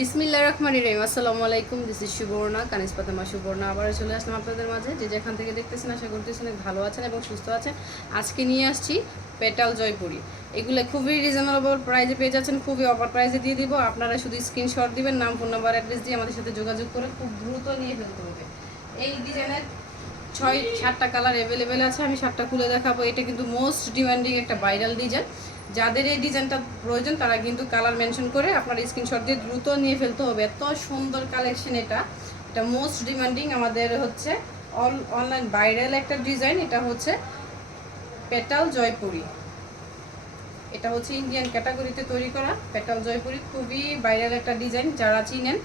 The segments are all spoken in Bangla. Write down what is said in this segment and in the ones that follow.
বিসমিল্লা রহমানি রহিম, আসসালামু আলাইকুম দিস ইজ সুবর্ণা, কানিস পাতামা সুবর্ণা আবার চলে আসলাম আপনাদের মাঝে। যে যেখান থেকে দেখতেছেন, আশা করতেছেন অনেক ভালো আছেন এবং সুস্থ আছেন। আজকে নিয়ে আসছি পেটাল জয়পুরি। এগুলো খুবই রিজনেবল প্রাইজে পেয়ে যাচ্ছেন, খুবই অফার প্রাইজে দিয়ে দিব। আপনারা শুধু স্ক্রিনশট দিবেন, নাম ফোন নাম্বার অ্যাড্রেস দিয়ে আমাদের সাথে যোগাযোগ করে খুব দ্রুত নিয়ে ফেলতে হবে। এই ডিজাইনের ছয়, সাতটা কালার অ্যাভেলেবেল আছে, আমি সাতটা খুলে দেখাবো। এটা কিন্তু মোস্ট ডিমান্ডিং একটা ভাইরাল ডিজাইন যাদের এই ডিজাইনটা প্রয়োজন, তারা কিন্তু কালার মেনশন করে আপনার স্ক্রিনশট দিয়ে দ্রুত নিয়ে ফেলতে হবে। এত সুন্দর কালেকশন এটা। এটা মোস্ট ডিমান্ডিং আমাদের হচ্ছে অল অনলাইন ভাইরাল একটা ডিজাইন এটা হচ্ছে পেটাল জয়পুরি এটা হচ্ছে ইন্ডিয়ান ক্যাটাগরিতে তৈরি করা পেটাল জয়পুরি খুবই ভাইরাল একটা ডিজাইন যারা চিনেন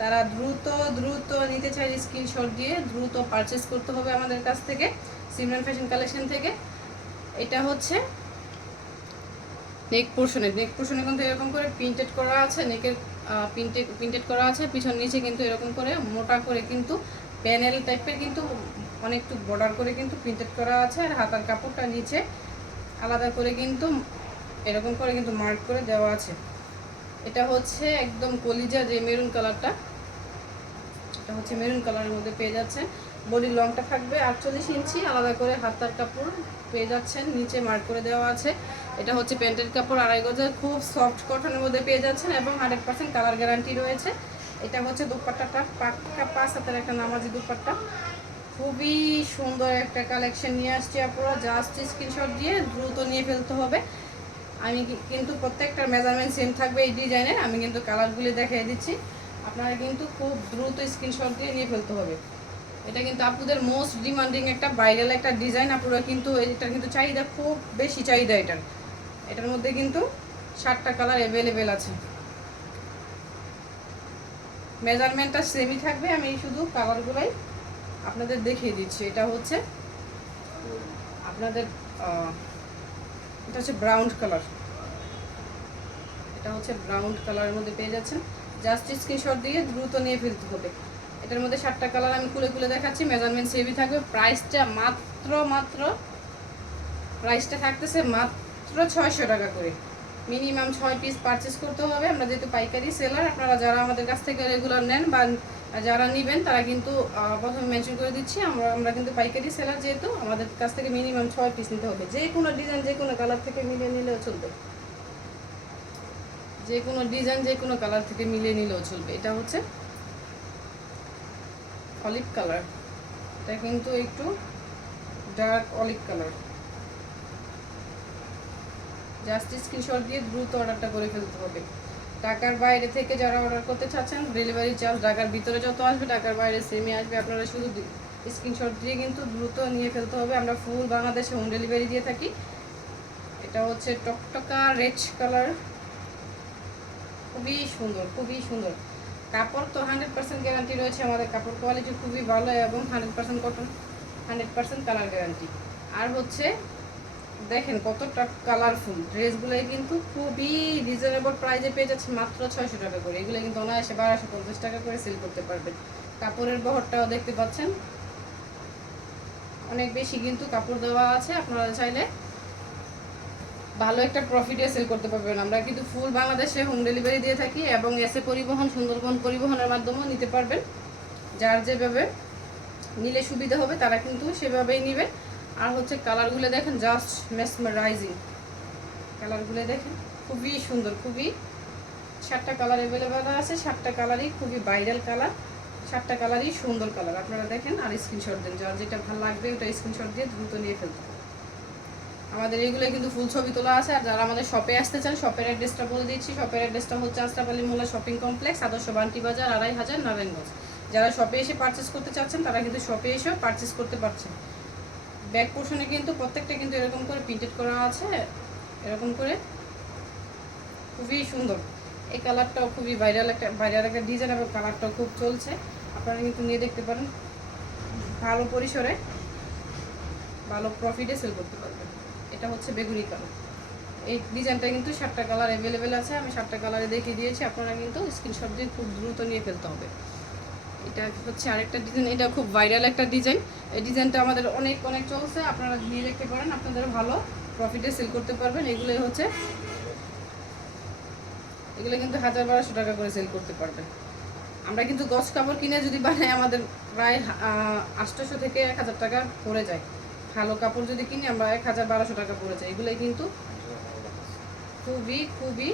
তারা দ্রুত দ্রুত নিতে চাইলে স্ক্রিনশট দিয়ে, দ্রুত পারচেস করতে হবে আমাদের কাছ থেকে সিমরান ফ্যাশন কালেকশন থেকে। এটা হচ্ছে নেক পোর্শনে নেক পোর্শনে কিন্তু এরকম করে প্রিন্টেড করা আছে নেকের প্রিন্টেড প্রিন্টেড করা আছে, পিছন নিচে কিন্তু এরকম করে মোটা করে কিন্তু প্যানেল টাইপের কিন্তু অনেকটু বর্ডার করে কিন্তু প্রিন্টেড করা আছে আর হাতার কাপড়টা নিচে আলাদা করে কিন্তু এরকম করে কিন্তু মার্ক করে দেওয়া আছে। এটা হচ্ছে একদম কলিজা যে মেরুন কালারটা এটা হচ্ছে মেরুন কালারের মধ্যে পেয়ে যাচ্ছেন। বডির লংটা থাকবে আটচল্লিশ ইঞ্চি, আলাদা করে হাতার কাপড় পেয়ে যাচ্ছেন, নিচে মার্ক করে দেওয়া আছে। এটা হচ্ছে প্যান্টের কাপড়, আড়াই গজের, খুব সফট কটনের মধ্যে পেয়ে যাচ্ছেন এবং হান্ড্রেড পার্সেন্ট কালার গ্যারান্টি রয়েছে। এটা হচ্ছে দুপাট্টাটা পাক্কা পাঁচ হাতের একটা নামাজি দুপাট্টা। খুবই সুন্দর একটা কালেকশন নিয়ে আসছি আপনারা জাস্ট স্ক্রিনশট দিয়ে দ্রুত নিয়ে ফেলতে হবে। আমি কিন্তু প্রত্যেকটার মেজারমেন্ট সেম থাকবে এই ডিজাইনের আমি কিন্তু কালারগুলি দেখিয়ে দিচ্ছি। আপনারা কিন্তু খুব দ্রুত স্ক্রিনশট দিয়ে নিয়ে ফেলতে হবে। এটা কিন্তু আপুদের মোস্ট ডিমান্ডিং একটা ভাইরাল একটা ডিজাইন আপুরা কিন্তু এটার কিন্তু চাহিদা খুব বেশি চাহিদা এটার। এটার মধ্যে কিন্তু সাতটা কালার অ্যাভেলেবেল আছে। মেজারমেন্টটা সেমই থাকবে, আমি শুধু কালারগুলোই আপনাদের দেখিয়ে দিচ্ছি। এটা হচ্ছে, আপনাদের এটা হচ্ছে ব্রাউন কালার এটা হচ্ছে ব্রাউন কালারের মধ্যে পেয়ে যাচ্ছেন। জাস্ট স্ক্রিনশট দিয়ে দ্রুত নিয়ে ফেলতে হবে। এটার মধ্যে সাতটা কালার আমি খুলে খুলে দেখাচ্ছি মেজারমেন্ট সেভি থাকবে। প্রাইসটা মাত্র মাত্র প্রাইসটা থাকতেছে মাত্র ছয়শো টাকা করে। মিনিমাম ছয় পিস পারচেস করতে হবে। আমরা যেহেতু পাইকারি সেলার আপনারা যারা আমাদের কাছ থেকে রেগুলার নেন বা যারা নেবেন, তারা কিন্তু প্রথমে মেনশন করে দিচ্ছি, আমরা আমরা কিন্তু পাইকারি সেলার যেহেতু, আমাদের কাছ থেকে মিনিমাম ছয় পিস নিতে হবে। যে কোনো ডিজাইন যে কোনো কালার থেকে মিলিয়ে নিলেও চলবে। যে কোনো ডিজাইন, যে কোনো কালার থেকে মিলিয়ে নিলেও চলবে। এটা হচ্ছে অলিভ কালার এটা কিন্তু একটু dark olive colour just screenshot দিয়ে দ্রুত অর্ডারটা করে ফেলতে হবে। ঢাকার বাইরে থেকে যারা অর্ডার করতে চাচ্ছেন ডেলিভারি চার্জ ঢাকার ভিতরে যত আসবে, ঢাকার বাইরে সেমই আসবে। আপনারা শুধু স্ক্রিনশট দিয়ে কিন্তু দ্রুত নিয়ে ফেলতে হবে। আমরা ফুল বাংলাদেশে হোম ডেলিভারি দিয়ে থাকি। এটা হচ্ছে টকটকা রেড কালার খুবই সুন্দর খুবই সুন্দর। কাপড় তো হান্ড্রেড পার্সেন্ট গ্যারান্টি রয়েছে আমাদের, কাপড় কোয়ালিটি খুবই ভালো এবং hundred percent cotton hundred percent colour guarantee আর হচ্ছে, দেখেন কতটা কালারফুল ড্রেসগুলোই কিন্তু খুবই রিজনেবল প্রাইজে পেয়ে যাচ্ছে মাত্র ছয়শো টাকা করে। এগুলো কিন্তু অনায়াসে বারোশো পঞ্চাশ টাকা করে সেল করতে পারবেন। কাপড়ের বহরটাও দেখতে পাচ্ছেন। অনেক বেশি কিন্তু কাপড় দেওয়া আছে, আপনারা চাইলে ভালো একটা প্রফিটে সেল করতে পারবেন। আমরা কিন্তু ফুল বাংলাদেশে হোম ডেলিভারি দিয়ে থাকি এবং এসে পরিবহন, সুন্দরবন পরিবহনের মাধ্যমেও নিতে পারবেন। যার যেভাবে নিলে সুবিধা হবে, তারা কিন্তু সেভাবেই নেবে। আর হচ্ছে কালারগুলো দেখেন জাস্ট মেসমারাইজিং কালারগুলো দেখেন, খুবই সুন্দর, খুবই সাতটা কালার অ্যাভেলেবেল আছে। সাতটা কালারই খুবই ভাইরাল কালার সাতটা কালারই সুন্দর কালার আপনারা দেখেন, আর স্ক্রিনশট দেন। যার যেটা ভালো লাগবে, ওটা স্ক্রিনশট দিয়ে দ্রুত নিয়ে ফেলতে। আমাদের এগুলো কিন্তু ফুল ছবি তোলা আছে, আর যারা আমাদের শপে আসতে চান শপের অ্যাড্রেসটা বলে দিচ্ছি। শপের অ্যাড্রেসটা হচ্ছে আস্তাপালি মোল্লা শপিং কমপ্লেক্স আদর্শ বান্টি বাজার, আড়াই হাজার নারায়ণগঞ্জ। যারা শপে এসে পারচেস করতে চাচ্ছেন, তারা কিন্তু শপে এসেও পারচেস করতে পারছেন। ব্যাক পোর্শনে কিন্তু প্রত্যেকটা কিন্তু এরকম করে প্রিন্টেড করা আছে, এরকম করে। খুবই সুন্দর। এই কালারটাও খুবই ভাইরাল একটা ভাইরাল একটা ডিজাইন এবং কালারটাও খুব চলছে। আপনারা কিন্তু নিয়ে দেখতে পারেন। ভালো পরিসরে, ভালো প্রফিটে সেল করতে পারবেন। এটা হচ্ছে বেগুনি কালার এই ডিজাইনটা কিন্তু সাতটা কালার অ্যাভেলেবেল আছে, আমি সাতটা কালারে দেখিয়ে দিয়েছি, আপনারা কিন্তু স্ক্রিনশট দিয়ে খুব দ্রুত নিয়ে ফেলতে হবে। এটা হচ্ছে আরেকটা ডিজাইন এটা খুব ভাইরাল একটা ডিজাইন এই ডিজাইনটা আমাদের অনেক অনেক চলছে, আপনারা নিয়ে দেখতে পারেন, আপনাদের ভালো প্রফিটে সেল করতে পারবেন। এগুলোই হচ্ছে, এগুলো কিন্তু হাজার বারোশো টাকা করে সেল করতে পারবেন। আমরা কিন্তু গছ কাপড় কিনে যদি বানাই, আমাদের প্রায় আটশোশো থেকে এক হাজার টাকা পড়ে যায়। ভালো কাপড় যদি কিনি, আমরা এক হাজার বারোশো টাকা পড়ে যায় এগুলোই কিন্তু খুবই খুবই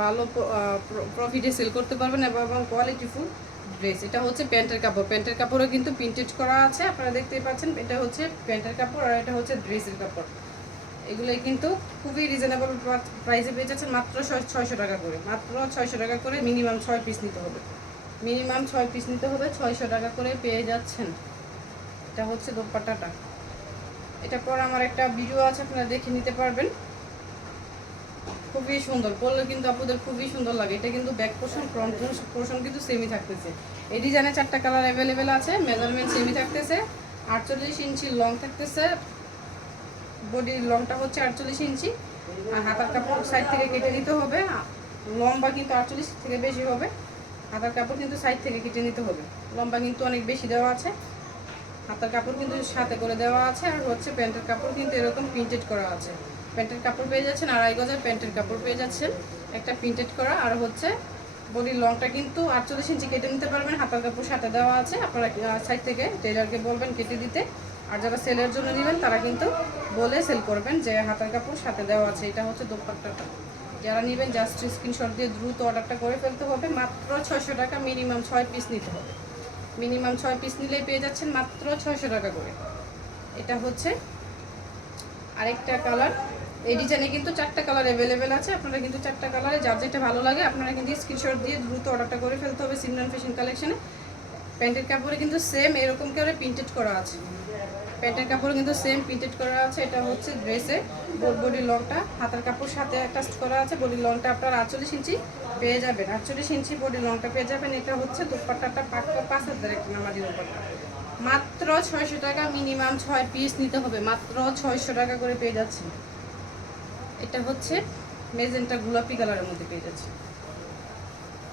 ভালো প্রফিটে সেল করতে পারবেন এবং কোয়ালিটিফুল ড্রেস এটা হচ্ছে প্যান্টের কাপড়। প্যান্টের কাপড়ও কিন্তু প্রিন্টেড করা আছে, আপনারা দেখতেই পাচ্ছেন। এটা হচ্ছে প্যান্টের কাপড় আর এটা হচ্ছে ড্রেসের কাপড়। এগুলোই কিন্তু খুবই রিজনেবল প্রাইসে পেয়ে যাচ্ছেন মাত্র ছয়শো টাকা করে। মাত্র ছয়শো টাকা করে মিনিমাম ছয় পিস নিতে হবে। মিনিমাম ছয় পিস নিতে হবে, ছয়শো টাকা করে পেয়ে যাচ্ছেন। এটা হচ্ছে দোপাট্টাটা। এটা পর আমার একটা ভিডিও আছে, আপনারা দেখে নিতে পারবেন। খুবই সুন্দর, পরলে কিন্তু আপনাদের খুবই সুন্দর লাগে। এটা কিন্তু ব্যাক পোর্শন ফ্রন্ট পোর্শন কিন্তু সেমই থাকতেছে। এই ডিজাইনে চারটা কালার অ্যাভেলেবেল আছে মেজারমেন্ট সেমই থাকতেছে। আটচল্লিশ ইঞ্চি লং থাকতেছে। বডির লংটা হচ্ছে আটচল্লিশ ইঞ্চি। আর হাতার কাপড় সাইড থেকে কেটে নিতে হবে। লম্বা কিন্তু আটচল্লিশ থেকে বেশি হবে। হাতার কাপড় কিন্তু সাইড থেকে কেটে নিতে হবে। লম্বা কিন্তু অনেক বেশি দেওয়া আছে। হাতার কাপড় কিন্তু সাথে করে দেওয়া আছে আর হচ্ছে প্যান্টের কাপড় কিন্তু এরকম প্রিন্টেড করা আছে। প্যান্টের কাপড় পেয়ে যাচ্ছেন আড়াই গজের প্যান্টের কাপড় পেয়ে যাচ্ছেন। একটা প্রিন্টেড করা আর হচ্ছে বডির লংটা কিন্তু আটচল্লিশ ইঞ্চি কেটে নিতে পারবেন। হাতার কাপড় সাথে দেওয়া আছে। আপনারা সাইড থেকে টেলারকে বলবেন কেটে দিতে। আর যারা সেলের জন্য নেবেন, তারা কিন্তু বলে সেল করবেন যে হাতার কাপড় সাথে দেওয়া আছে। এটা হচ্ছে দোপাট্টাটা। যারা নেবেন জাস্ট স্ক্রিনশট দিয়ে দ্রুত অর্ডারটা করে ফেলতে হবে। মাত্র ছয়শো টাকা মিনিমাম ছয় পিস নিতে হবে। মিনিমাম ছয় পিস নিলেই পেয়ে যাচ্ছেন মাত্র ছয়শো টাকা করে। এটা হচ্ছে আরেকটা কালার এই ডিজাইনে কিন্তু চারটা কালার অ্যাভেলেবেল আছে। আপনারা কিন্তু চারটা কালারে যার যেটা ভালো লাগে, আপনারা কিন্তু স্ক্রিনশট দিয়ে দ্রুত অর্ডারটা করে ফেলতে হবে সিমরান ফ্যাশন কালেকশনে প্যান্টের কাপড়ে কিন্তু সেম এরকম করে প্রিন্টেড করা আছে। প্যান্টের কাপড় কিন্তু সেম প্রিন্টেড করা আছে। এটা হচ্ছে ড্রেসে বডি লংটা হাতার কাপড় সাথে অ্যাটাচ করা আছে। বডি লংটা আপনার আটচল্লিশ ইঞ্চি পেয়ে যাবেন। আটচল্লিশ ইঞ্চি বডি লংটা পেয়ে যাবেন। এটা হচ্ছে দুপাট্টাটা পাক্কা পাঁচ হাজার একটা নামাজি দুপাট্টা। মাত্র ছয়শো টাকা মিনিমাম ছয় পিস নিতে হবে। মাত্র ছয়শো টাকা করে পেয়ে যাচ্ছেন এটা হচ্ছে মেজেন্টা গোলাপি কালারের মধ্যে পেয়ে যাচ্ছে।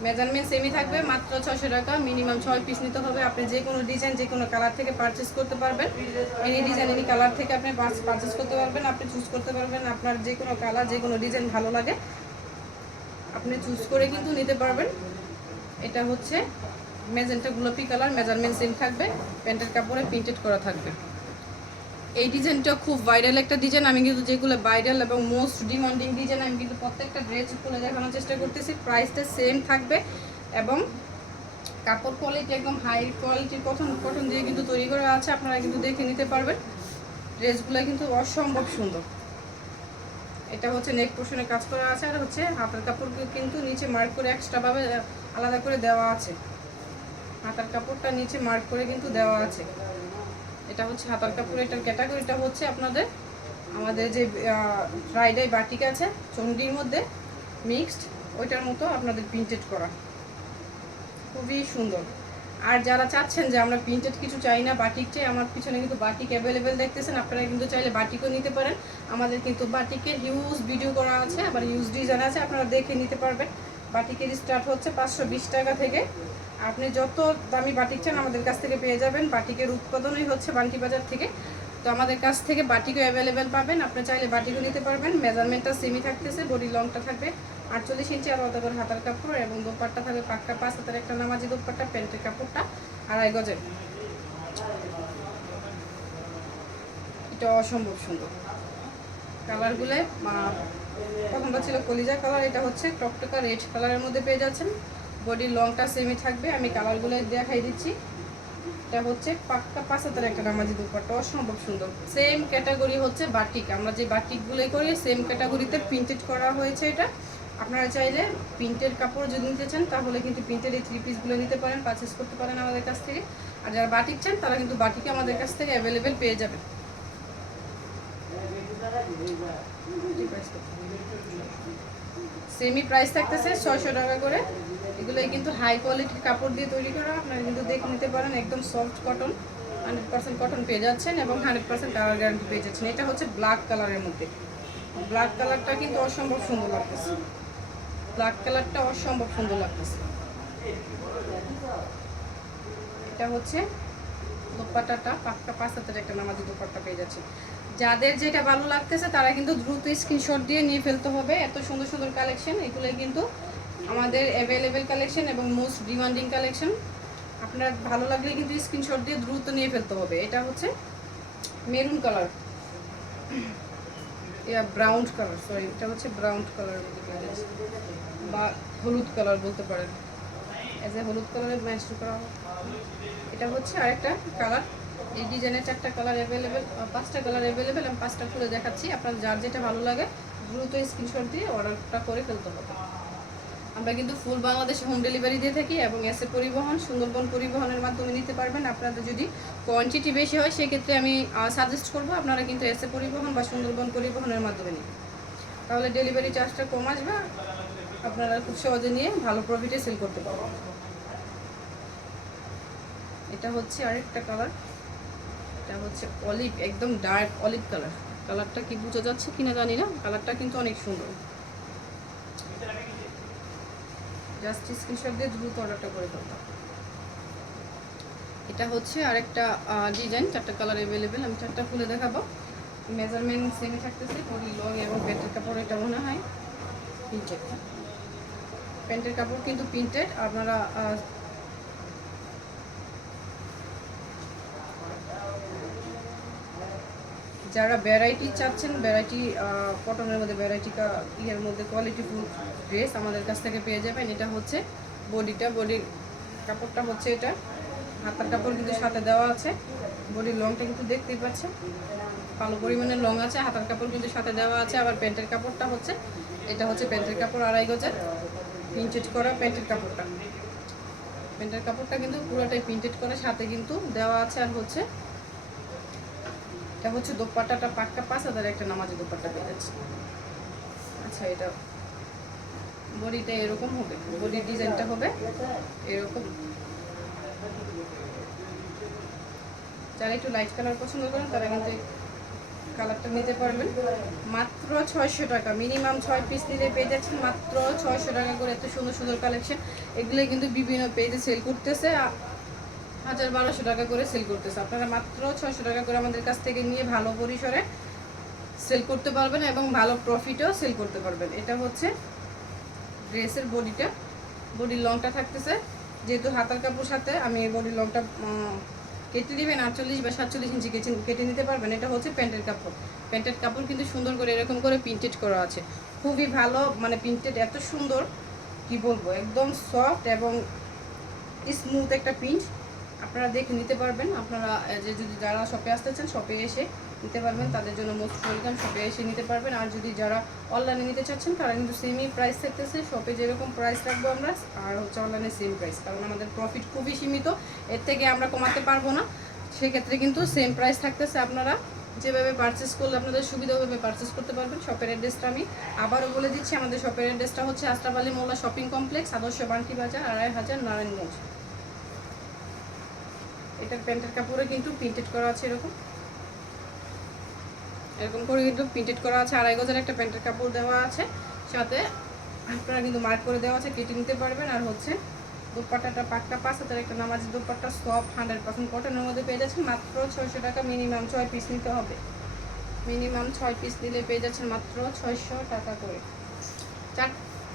মেজারমেন্ট সেমই থাকবে। মাত্র ছশো টাকা মিনিমাম ছয় পিস নিতে হবে। আপনি যে কোনো ডিজাইন যে কোনো কালার থেকে পারচেস করতে পারবেন। এনি ডিজাইন এনি কালার থেকে আপনি পারচেস করতে পারবেন। আপনি চুজ করতে পারবেন। আপনার যে কোনো কালার যে কোনো ডিজাইন ভালো লাগে আপনি চুজ করে কিন্তু নিতে পারবেন। এটা হচ্ছে মেজেন্টা গোলাপি কালার মেজারমেন্ট সেম থাকবে, প্যান্টের কাপড়ে প্রিন্টেড করা থাকবে। এই ডিজাইনটা খুব ভাইরাল একটা ডিজাইন, আমি কিন্তু যেগুলো ভাইরাল এবং মোস্ট ডিমান্ডিং ডিজাইন আমি কিন্তু প্রত্যেকটা ড্রেস খুলে দেখানোর চেষ্টা করতেছি। প্রাইসটা সেম থাকবে এবং কাপড় কোয়ালিটি একদম হাই কোয়ালিটির কটন কটন দিয়ে কিন্তু তৈরি করা আছে, আপনারা কিন্তু দেখে নিতে পারবেন। ড্রেসগুলো কিন্তু অসম্ভব সুন্দর। এটা হচ্ছে নেক পোর্শনে কাজ করা আছে আর হচ্ছে হাতের কাপড় কিন্তু নিচে মার্ক করে এক্সট্রাভাবে আলাদা করে দেওয়া আছে। হাতার কাপড়টা নিচে মার্ক করে কিন্তু দেওয়া আছে। এটা হচ্ছে হাতার কাপড় এটার ক্যাটাগরিটা হচ্ছে আপনাদের, আমাদের যে ফ্রাইডে বাটিক আছে চন্ডির মধ্যে মিক্সড ওইটার মতো আপনাদের প্রিন্টেড করা। খুবই সুন্দর। আর যারা চাচ্ছেন যে আমরা প্রিন্টেড কিছু চাই না বাটিক চাই, আমার পিছনে কিন্তু বাটিক অ্যাভেলেবেল দেখতেছেন, আপনারা কিন্তু চাইলে বাটিকও নিতে পারেন। আমাদের কিন্তু বাটিকের ইউজ ভিডিও করা আছে, আবার ইউজ ডিজাইন আছে, আপনারা দেখে নিতে পারবেন। বাটিকের স্টার্ট হচ্ছে পাঁচশো বিশ টাকা থেকে। আপনি যত দামি বাটিক চান, আমাদের কাছ থেকে পেয়ে যাবেন। বাটিকের উৎপাদনই হচ্ছে বান্টি বাজার থেকে। তো আমাদের কাছ থেকে বাটিকও অ্যাভেলেবেল পাবেন। আপনি চাইলে বাটিকও নিতে পারবেন। মেজারমেন্টটা সেমি থাকতেছে বডি লংটা থাকবে। আটচল্লিশ ইঞ্চি আলাদা করে হাতার কাপড় এবং দোপাট্টা থাকবে পাক্কা পাঁচ হাতের একটা নামাজি দোপাট্টা, প্যান্টের কাপড়টা আড়াই গজের এটা অসম্ভব সুন্দর। কালারগুলো প্রথমটা ছিল কলিজা কালার, এটা হচ্ছে টকটকা রেড কালারের মধ্যে পেয়ে যাচ্ছেন। বডির লংটা সেমি থাকবে। আমি কালারগুলো দেখাই দিচ্ছি। এটা হচ্ছে পাক্কা পাঁচ হাতের একটা নামাজি দুপাট্টা, অসম্ভব সুন্দর। সেম ক্যাটাগরি হচ্ছে বাটিক। আমরা যে বাটিকগুলোই করি সেম ক্যাটাগরিতে প্রিন্টেড করা হয়েছে এটা। আপনারা চাইলে প্রিন্টের কাপড় যদি নিতে চান, তাহলে কিন্তু প্রিন্টের এই থ্রি পিসগুলো নিতে পারেন পারচেস করতে পারেন আমাদের কাছ থেকে। আর যারা বাটিক চান, তারা কিন্তু বাটিকে আমাদের কাছ থেকে অ্যাভেলেবেল পেয়ে যাবেন। সেমি প্রাইস থাকতেছে ছয়শো টাকা করে। এগুলোই কিন্তু হাই কোয়ালিটির কাপড় দিয়ে তৈরি করা। আপনারা কিন্তু দেখে নিতে পারেন, একদম soft cotton hundred percent cotton পেয়ে যাচ্ছেন এবং হান্ড্রেড পার্সেন্ট কালার গ্যারান্টি পেয়ে যাচ্ছেন। এটা হচ্ছে ব্ল্যাক কালারের মধ্যে। ব্ল্যাক কালারটা কিন্তু অসম্ভব সুন্দর লাগতেছে। ব্ল্যাক কালারটা অসম্ভব সুন্দর লাগতেছে। এটা হচ্ছে দোপাট্টাটা পাক্কা পাঁচ হাতের একটা নামাজি দোপাট্টা পেয়ে যাচ্ছে যাদের যেটা ভালো লাগতেছে, তারা কিন্তু দ্রুত স্ক্রিনশট দিয়ে নিয়ে ফেলতে হবে। এত সুন্দর সুন্দর কালেকশন এগুলোই কিন্তু আমাদের অ্যাভেলেবেল কালেকশন এবং মোস্ট ডিমান্ডিং কালেকশন আপনার ভালো লাগলে কিন্তু স্ক্রিনশট দিয়ে দ্রুত নিয়ে ফেলতে হবে। এটা হচ্ছে মেরুন কালার ইয়া ব্রাউন কালার সরি এটা হচ্ছে ব্রাউন কালার বা হলুদ কালার বলতে পারেন। এজ এ হলুদ কালারের ম্যাচ করা। এটা হচ্ছে আরেকটা কালার এই ডিজাইনের চারটা কালার অ্যাভেলেবেল পাঁচটা কালার অ্যাভেলেবেল আমি পাঁচটা খুলে দেখাচ্ছি। আপনার যার যেটা ভালো লাগে, দ্রুত স্ক্রিনশট দিয়ে অর্ডারটা করে ফেলতে হবে। আমরা কিন্তু ফুল বাংলাদেশে হোম ডেলিভারি দিয়ে থাকি এবং এসে পরিবহন, সুন্দরবন পরিবহনের মাধ্যমে নিতে পারবেন। আপনাদের যদি কোয়ান্টিটি বেশি হয়, সেক্ষেত্রে আমি সাজেস্ট করব আপনারা কিন্তু এসে পরিবহন বা সুন্দরবন পরিবহনের মাধ্যমে নিন। তাহলে ডেলিভারি চার্জটা কম আসবে, আপনারা খুব সহজে নিয়ে ভালো প্রফিটে সেল করতে পারবেন। এটা হচ্ছে আরেকটা কালার এটা হচ্ছে অলিভ একদম ডার্ক অলিভ কালার কালারটা কি বোঝা যাচ্ছে কিনা জানি না। কালারটা কিন্তু অনেক সুন্দর। জাস্ট স্ক্রিনশট দিয়ে দ্রুত অর্ডারটা করে দেবো এটা হচ্ছে আরেকটা ডিজাইন চারটা কালার অ্যাভেলেবেল আমি চারটা খুলে দেখাবো। মেজারমেন্ট সেমই থাকতেছে বডি লং এবং প্যান্টের কাপড়, এটা মনে হয়। প্রিন্টেড প্যান্টের কাপড় কিন্তু প্রিন্টেড আপনারা যারা ভ্যারাইটি চাচ্ছেন ভ্যারাইটি কটনের মধ্যে ভ্যারাইটি ইয়ের মধ্যে কোয়ালিটিফুল ড্রেস আমাদের কাছ থেকে পেয়ে যাবেন। এটা হচ্ছে বডিটা বডির কাপড়টা হচ্ছে এটা। হাতার কাপড় কিন্তু সাথে দেওয়া আছে। বডির লংটা কিন্তু দেখতেই পাচ্ছেন। ভালো পরিমাণের লং আছে, হাতার কাপড় কিন্তু সাথে দেওয়া আছে। আবার প্যান্টের কাপড়টা হচ্ছে, এটা হচ্ছে প্যান্টের কাপড় আড়াই গজের প্রিন্টেড করা প্যান্টের কাপড়টা। প্যান্টের কাপড়টা কিন্তু পুরোটাই প্রিন্টেড করে, সাথে কিন্তু দেওয়া আছে আর হচ্ছে এটা হচ্ছে দোপাট্টাটা পাক্কা পাঁচ হাজার একটা নামাজি দোপাট্টা পেয়ে যাচ্ছে। আচ্ছা এটা বডিটা এরকম হবে বডির ডিজাইনটা হবে এরকম। যারা একটু লাইট কালার পছন্দ করেন, তারা কিন্তু কালারটা নিতে পারবেন। মাত্র ছয়শো টাকা মিনিমাম ছয় পিস নিলে পেয়ে যাচ্ছেন মাত্র ছয়শো টাকা করে। এত সুন্দর সুন্দর কালেকশন এগুলো কিন্তু বিভিন্ন পেজে সেল করতেছে। হাজার বারোশো টাকা করে সেল করতেছে। আপনারা মাত্র ছয়শো টাকা করে আমাদের কাছ থেকে নিয়ে ভালো পরিসরে সেল করতে পারবেন এবং ভালো প্রফিটও সেল করতে পারবেন। এটা হচ্ছে ড্রেসের বডিটা বডির লংটা থাকতেছে। যেহেতু হাতার কাপড় সাথে, আমি এই বডির লংটা কেটে দিবেন আটচল্লিশ বা সাতচল্লিশ ইঞ্চি কেটে কেটে নিতে পারবেন। এটা হচ্ছে প্যান্টের কাপড়। প্যান্টের কাপড় কিন্তু সুন্দর করে এরকম করে প্রিন্টেড করা আছে। খুবই ভালো মানে প্রিন্টেড এত সুন্দর, কি বলব, একদম সফট এবং স্মুথ একটা প্রিন্ট আপনারা দেখে নিতে পারবেন। আপনারা যে যদি যারা শপে আসতে চান শপে এসে নিতে পারবেন। তাদের জন্য মোস্ট ওয়েলকাম শপে এসে নিতে পারবেন। আর যদি যারা অনলাইনে নিতে চাচ্ছেন তারা কিন্তু সেমই প্রাইস থাকতেছে। শপে যেরকম প্রাইস রাখব আমরা আর হচ্ছে অনলাইনে সেম প্রাইস কারণ আমাদের প্রফিট খুবই সীমিত এর থেকে আমরা কমাতে পারব না। সেক্ষেত্রে কিন্তু সেম প্রাইস থাকতেছে আপনারা। যেভাবে পারচেস করলে আপনাদের সুবিধা হবে পারচেস করতে পারবেন। শপের অ্যাড্রেসটা আমি আবারও বলে দিচ্ছি। আমাদের শপের অ্যাড্রেসটা হচ্ছে আস্তাব আলী মোল্লা শপিং কমপ্লেক্স আদর্শ বান্টি বাজার আড়াই হাজার নারায়ণগঞ্জ। এটার প্যান্টের কাপড়ে কিন্তু প্রিন্টেড করা আছে এরকম। এরকম করে কিন্তু প্রিন্টেড করা আছে। আড়াই গজের একটা প্যান্টের কাপড় দেওয়া আছে। সাথে আপনারা কিন্তু মার্ক করে দেওয়া আছে, কেটে নিতে পারবেন। আর হচ্ছে দুপাট্টাটা পাক্কা পাঁচ হাজার একটা নামাজি দুপাট্টা সব হান্ড্রেড পার্সেন্ট কটনের মধ্যে পেয়ে যাচ্ছেন। মাত্র ছয়শো টাকা মিনিমাম ছয় পিস নিতে হবে। মিনিমাম ছয় পিস নিলে পেয়ে যাচ্ছেন মাত্র ছয়শো টাকা করে। চার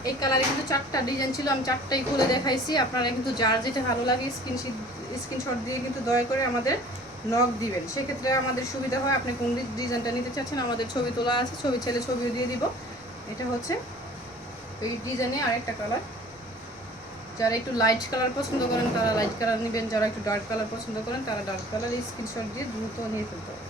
এই কালারে কিন্তু চারটা ডিজাইন ছিল, আমি চারটাই খুলে দেখাইছি। আপনারা কিন্তু যার যেটা ভালো লাগে স্ক্রিনশিট স্ক্রিনশট দিয়ে কিন্তু দয়া করে আমাদের নক দিবেন। সেক্ষেত্রে আমাদের সুবিধা হয়, আপনি কোন ডিজাইনটা নিতে চাচ্ছেন, আমাদের ছবি তোলা আছে, ছবি ছেলে ছবিও দিয়ে দিব। এটা হচ্ছে এই ডিজাইনে আরেকটা কালার যারা একটু লাইট কালার পছন্দ করেন, তারা লাইট কালার নেবেন। যারা একটু ডার্ক কালার পছন্দ করেন, তারা ডার্ক কালার স্ক্রিনশট দিয়ে দ্রুত নিয়ে ফেলতে হবে।